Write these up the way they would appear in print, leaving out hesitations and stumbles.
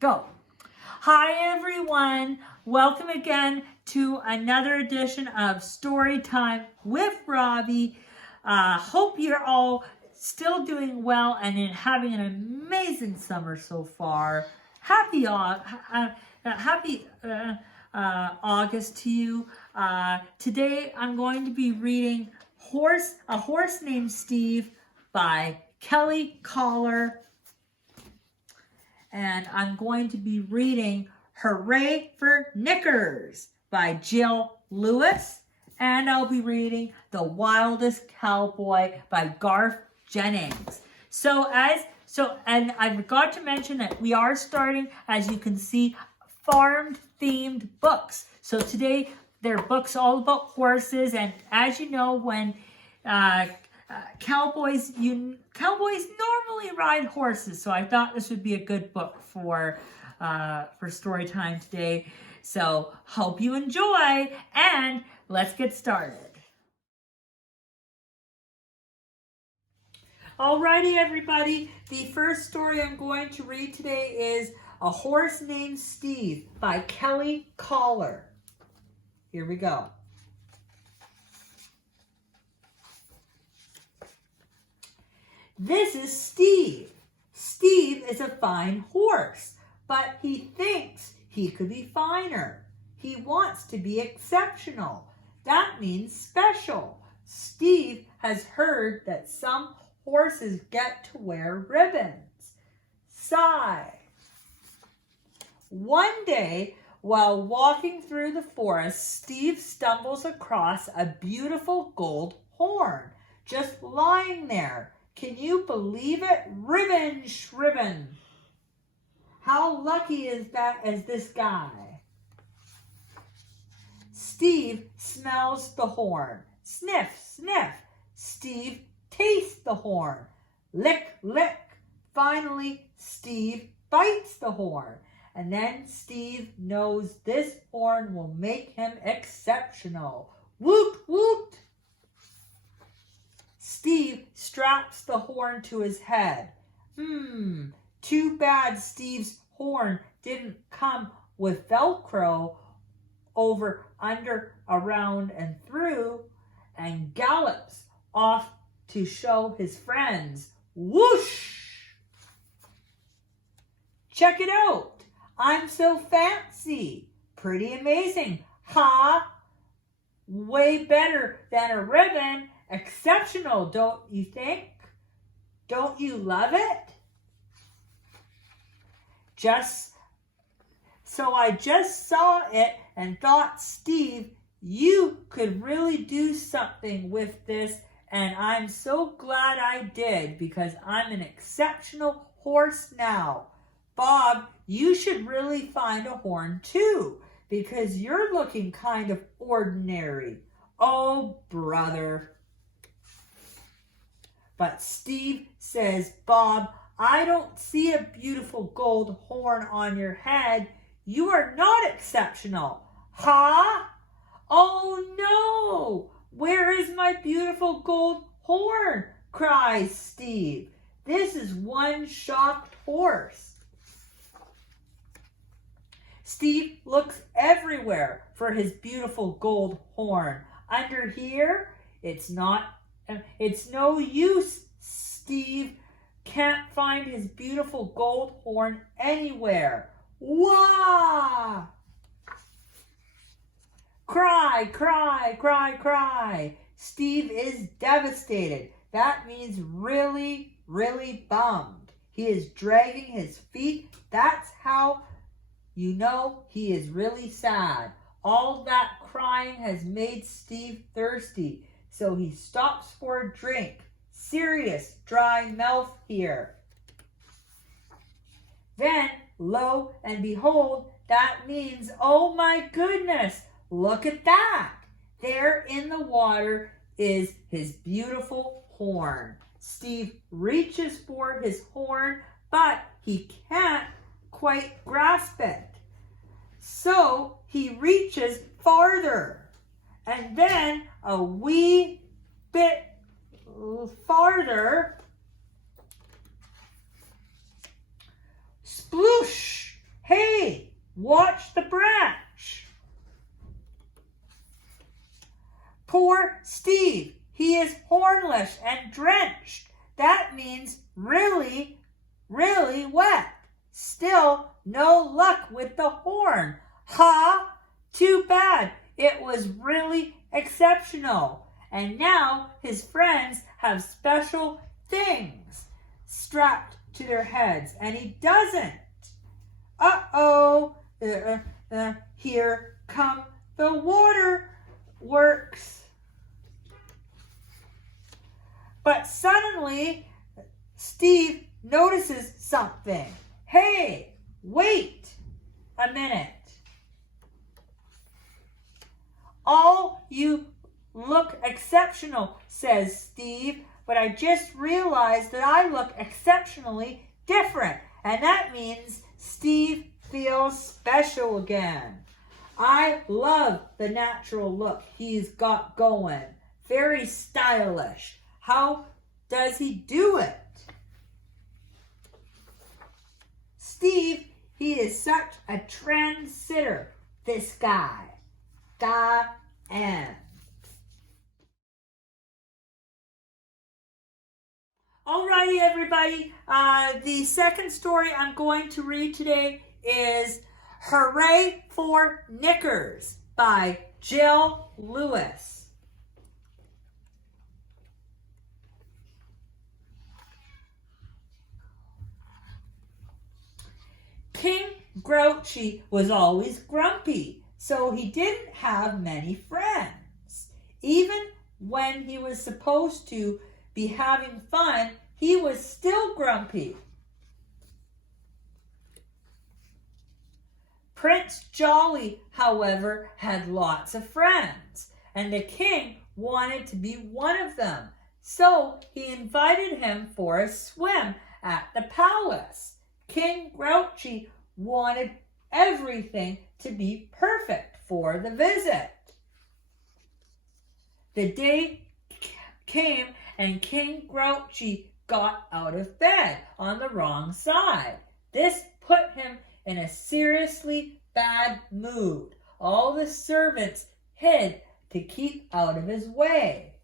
Go. Hi everyone, welcome again to another edition of Story Time with Robbie. Hope you're all still doing well and having an amazing summer so far. Happy August to you. Today I'm going to be reading A Horse Named Steve by Kelly Collar. And I'm going to be reading Hooray for Knickers by Jill Lewis. And I'll be reading The Wildest Cowboy by Garth Jennings. And I forgot to mention that we are starting, as you can see, farm-themed books. So today, they're books all about horses. And as you know, when cowboys normally ride horses, so I thought this would be a good book for story time today. So hope you enjoy, and let's get started. Alrighty, everybody. The first story I'm going to read today is A Horse Named Steve by Kelly Collar. Here we go. This is Steve. Steve is a fine horse, but he thinks he could be finer. He wants to be exceptional. That means special. Steve has heard that some horses get to wear ribbons. Sigh. One day, while walking through the forest, Steve stumbles across a beautiful gold horn just lying there. Can you believe it? Ribbon shribbon. How lucky is this guy? Steve smells the horn. Sniff, sniff. Steve tastes the horn. Lick, lick. Finally, Steve bites the horn. And then Steve knows this horn will make him exceptional. Woot, woot. Steve straps the horn to his head. Too bad Steve's horn didn't come with Velcro over, under, around, and through, and gallops off to show his friends. Whoosh! Check it out. I'm so fancy. Pretty amazing. Ha! Way better than a ribbon. Exceptional, don't you think? Don't you love it? I just saw it and thought, Steve, you could really do something with this, and I'm so glad I did because I'm an exceptional horse now. Bob, you should really find a horn too because you're looking kind of ordinary. Oh, brother. But Steve says, Bob, I don't see a beautiful gold horn on your head. You are not exceptional. Huh? Oh no! Where is my beautiful gold horn? Cries Steve. This is one shocked horse. Steve looks everywhere for his beautiful gold horn. Under here, it's no use. Steve can't find his beautiful gold horn anywhere. Wah! Cry, cry, cry, cry. Steve is devastated. That means really, really bummed. He is dragging his feet. That's how you know he is really sad. All that crying has made Steve thirsty, so he stops for a drink. Serious dry mouth here. Then, lo and behold, that means, oh my goodness, look at that. There in the water is his beautiful horn. Steve reaches for his horn, but he can't quite grasp it. So he reaches farther, and then a wee bit farther, sploosh! hornless and drenched. That means really, really wet. Still no luck with the horn. Ha! Too bad. It was really exceptional. And now his friends have special things strapped to their heads, and he doesn't. Uh-oh. Here come the waterworks. But suddenly, Steve notices something. Hey, wait a minute. All you look exceptional, says Steve, but I just realized that I look exceptionally different. And that means Steve feels special again. I love the natural look he's got going. Very stylish. How does he do it? Steve, he is such a trendsetter, this guy. End. Alrighty, everybody. The second story I'm going to read today is Hooray for Knickers by Jill Lewis. King Grouchy was always grumpy, so he didn't have many friends. Even when he was supposed to be having fun, he was still grumpy. Prince Jolly, however, had lots of friends, and the king wanted to be one of them. So he invited him for a swim at the palace. King Grouchy wanted everything to be perfect for the visit. The day came and King Grouchy got out of bed on the wrong side. This put him in a seriously bad mood. All the servants hid to keep out of his way.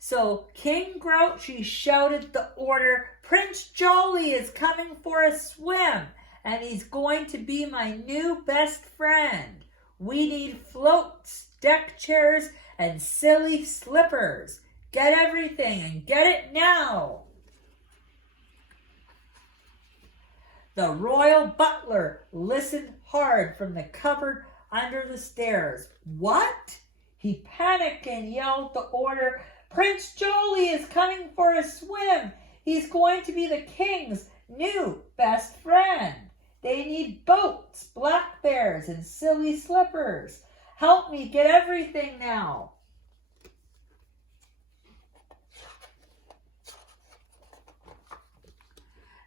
So King Grouchy shouted the order, "Prince Jolly is coming for a swim, and he's going to be my new best friend. We need floats, deck chairs, and silly slippers. Get everything and get it now." The royal butler listened hard from the cupboard under the stairs. What? He panicked and yelled the order, "Prince Jolly is coming for a swim. He's going to be the king's new best friend. They need boats, black bears, and silly slippers. Help me get everything now."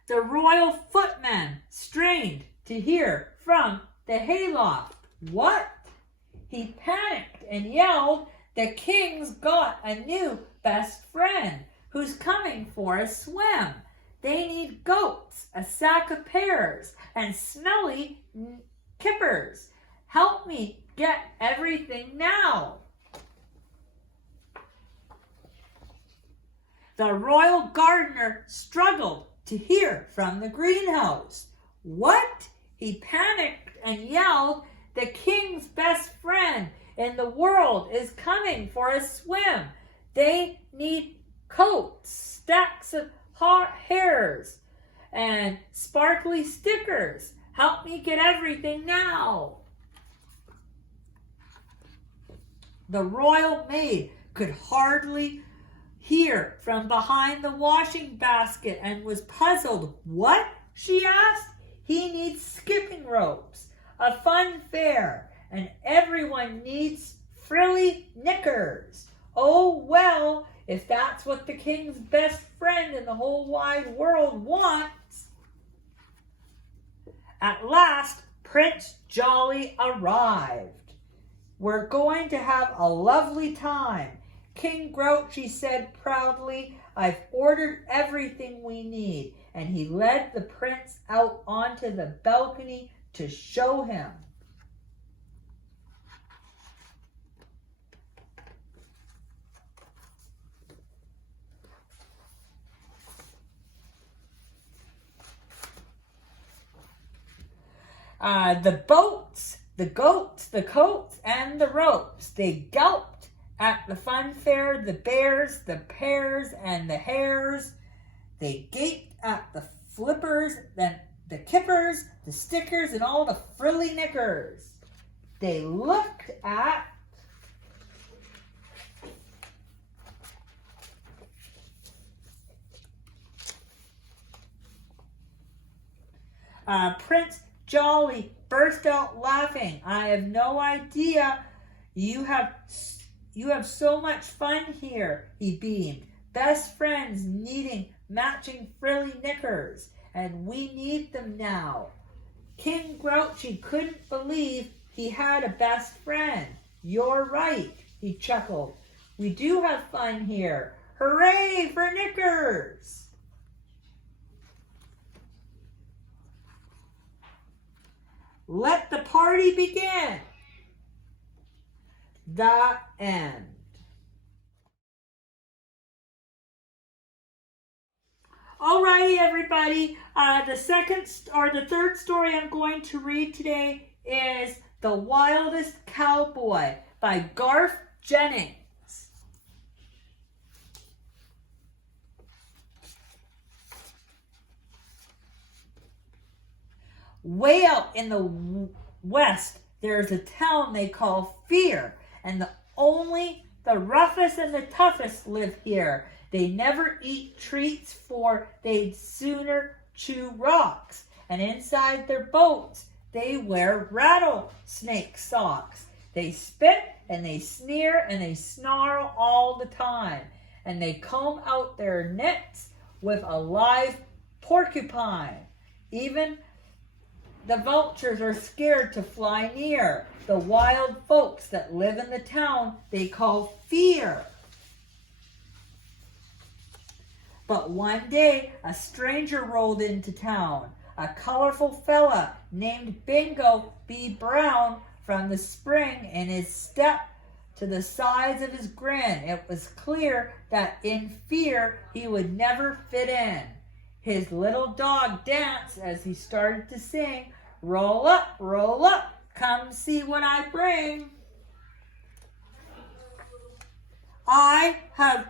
The royal footman strained to hear from the hayloft. What? He panicked and yelled, "The king's got a new best friend who's coming for a swim. They need goats, a sack of pears, and smelly kippers. Help me get everything now." The royal gardener struggled to hear from the greenhouse. What? He panicked and yelled, "The king's best friend in the world is coming for a swim. They need coats, stacks of hairs, and sparkly stickers. Help me get everything now." The royal maid could hardly hear from behind the washing basket and was puzzled. "What?" she asked. "He needs skipping ropes, a fun fair, and everyone needs frilly knickers. Oh, well, if that's what the king's best friend in the whole wide world wants." At last, Prince Jolly arrived. "We're going to have a lovely time," King Grouchy said proudly. "I've ordered everything we need." And he led the prince out onto the balcony to show him. The boats, the goats, the coats, and the ropes. They gulped at the fun fair, the bears, the pears, and the hares. They gaped at the flippers, then the kippers, the stickers, and all the frilly knickers. They looked at Prince Jolly burst out laughing. I have no idea you have so much fun here, he beamed. Best friends needing matching frilly knickers, and we need them now. King Grouchy couldn't believe he had a best friend. You're right, he chuckled. We do have fun here. Hooray for knickers! Let the party begin. The end. Alrighty, everybody. The third story I'm going to read today is The Wildest Cowboy by Garth Jennings. Way out in the west, there's a town they call Fear, and only the roughest and the toughest live here. They never eat treats, for they'd sooner chew rocks, and inside their boats they wear rattlesnake socks. They spit and they sneer and they snarl all the time, and they comb out their nets with a live porcupine. Even the vultures are scared to fly near the wild folks that live in the town they call Fear. But one day, a stranger rolled into town, a colorful fella named Bingo B. Brown, from the spring in his step to the size of his grin. It was clear that in Fear he would never fit in. His little dog danced as he started to sing, roll up, come see what I bring. I have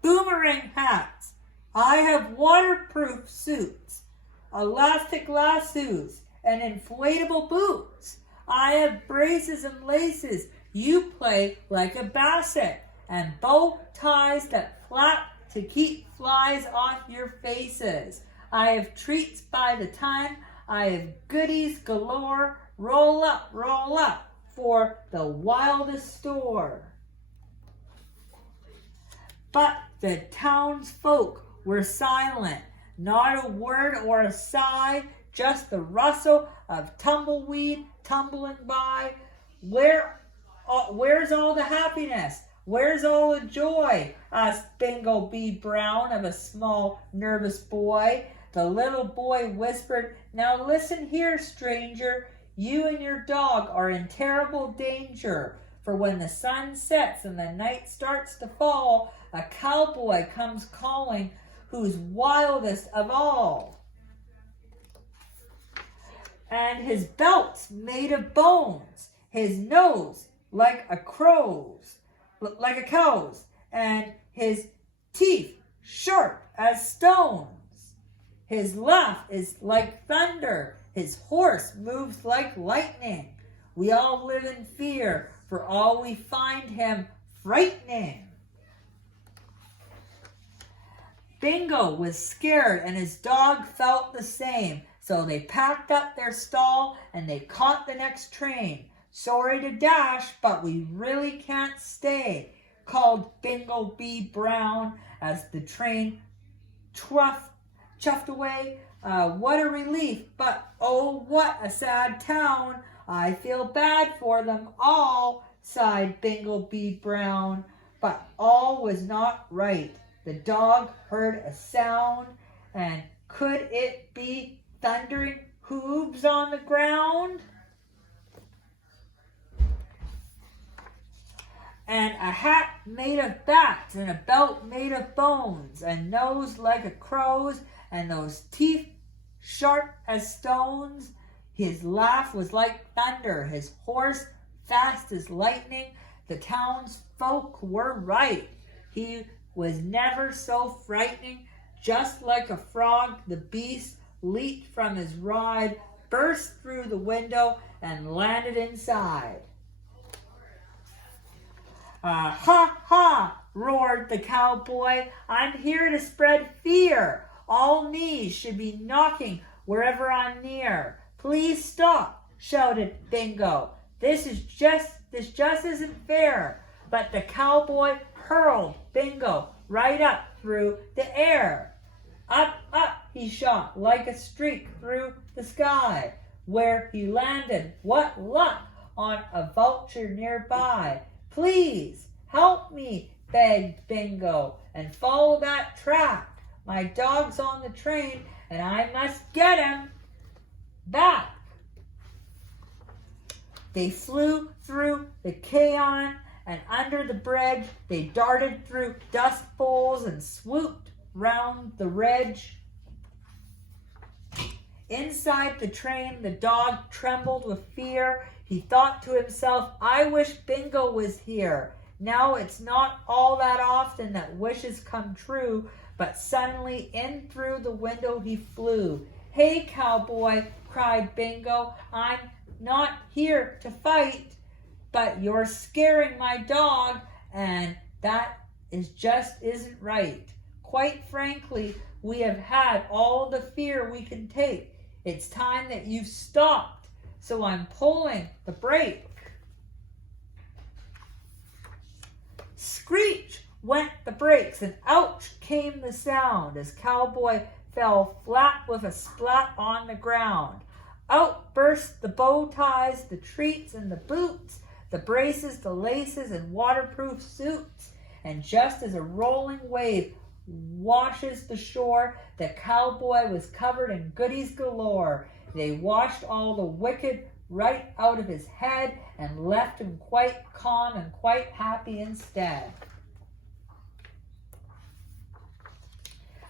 boomerang hats. I have waterproof suits, elastic lassos, and inflatable boots. I have braces and laces. You play like a basset, and bow ties that flap to keep flies off your faces. I have treats by the ton. I have goodies galore. Roll up for the wildest store. But the townsfolk were silent. Not a word or a sigh, just the rustle of tumbleweed tumbling by. Where's all the happiness? Where's all the joy? Asked Bingo B. Brown of a small, nervous boy. The little boy whispered, now listen here, stranger. You and your dog are in terrible danger. For when the sun sets and the night starts to fall, a cowboy comes calling, who's wildest of all. And his belt's made of bones, his nose like a cow's, and his teeth sharp as stones. His laugh is like thunder, his horse moves like lightning. We all live in fear, for all we find him frightening. Bingo was scared, and his dog felt the same. So they packed up their stall and they caught the next train. Sorry to dash, but we really can't stay, called Bingo B. Brown as the train chuffed away. What a relief, but oh, what a sad town. I feel bad for them all, sighed Bingo B. Brown. But all was not right. The dog heard a sound, and could it be thundering hooves on the ground? And a hat made of bats, and a belt made of bones, a nose like a crow's, and those teeth sharp as stones. His laugh was like thunder, his horse fast as lightning. The townsfolk were right. He was never so frightening. Just like a frog, the beast leaped from his ride, burst through the window, and landed inside. Ha ha, roared the cowboy. I'm here to spread fear. All knees should be knocking wherever I'm near. Please stop, shouted Bingo. This just isn't fair. But the cowboy hurled Bingo right up through the air. Up he shot like a streak through the sky, where he landed, what luck, on a vulture nearby. Please help me, begged Bingo, and follow that track. My dog's on the train, and I must get him back. They flew through the cajon and under the bridge. They darted through dust bowls and swooped round the ridge. Inside the train, the dog trembled with fear. He thought to himself, I wish Bingo was here. Now it's not all that often that wishes come true, but suddenly in through the window he flew. Hey, cowboy, cried Bingo, I'm not here to fight, but you're scaring my dog, and that isn't right. Quite frankly, we have had all the fear we can take. It's time that you stopped, so I'm pulling the brake. Screech went the brakes, and ouch came the sound as Cowboy fell flat with a splat on the ground. Out burst the bow ties, the treats and the boots, the braces, the laces, and waterproof suits. And just as a rolling wave washes the shore, the cowboy was covered in goodies galore. They washed all the wicked right out of his head and left him quite calm and quite happy instead.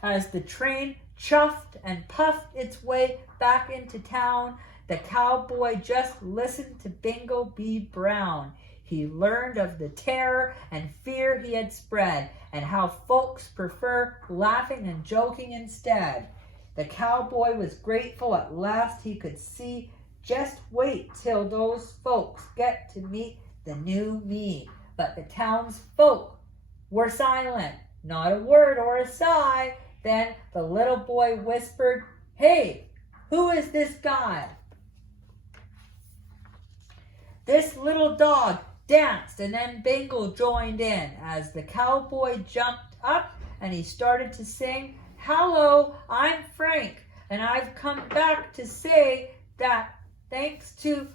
As the train chuffed and puffed its way back into town, the cowboy just listened to Bingo B. Brown. He learned of the terror and fear he had spread, and how folks prefer laughing and joking instead. The cowboy was grateful at last he could see. Just wait till those folks get to meet the new me. But the townsfolk were silent, not a word or a sigh. Then the little boy whispered, Hey, who is this guy? This little dog danced, and then Bingo joined in as the cowboy jumped up and he started to sing, Hello, I'm Frank, and I've come back to say that thanks to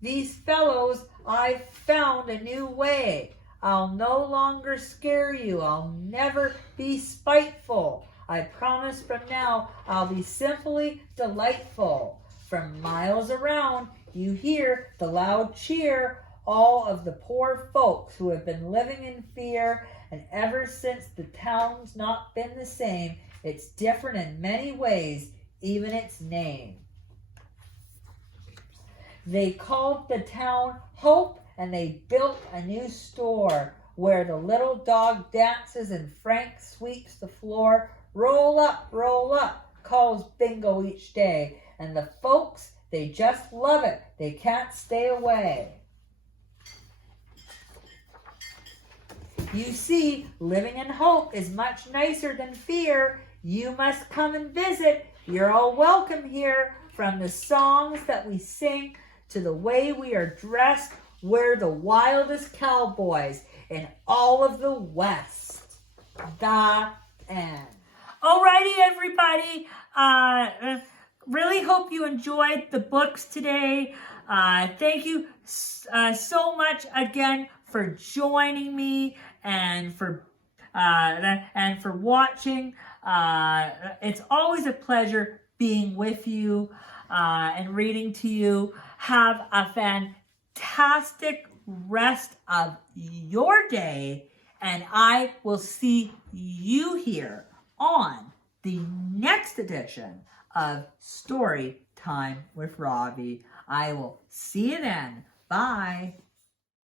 these fellows, I've found a new way. I'll no longer scare you. I'll never be spiteful. I promise from now I'll be simply delightful. From miles around, you hear the loud cheer, all of the poor folks who have been living in fear, and ever since the town's not been the same, it's different in many ways, even its name. They called the town Hope, and they built a new store where the little dog dances and Frank sweeps the floor. Roll up, calls Bingo each day, and the folks, they just love it. They can't stay away. You see, living in hope is much nicer than fear. You must come and visit. You're all welcome here. From the songs that we sing to the way we are dressed, we're the wildest cowboys in all of the West. The end. Alrighty, everybody. Really hope you enjoyed the books today. Thank you so much again for joining me and for watching. It's always a pleasure being with you and reading to you. Have a fantastic rest of your day, and I will see you here on the next edition of Story time with Robbie. I will see you then. Bye.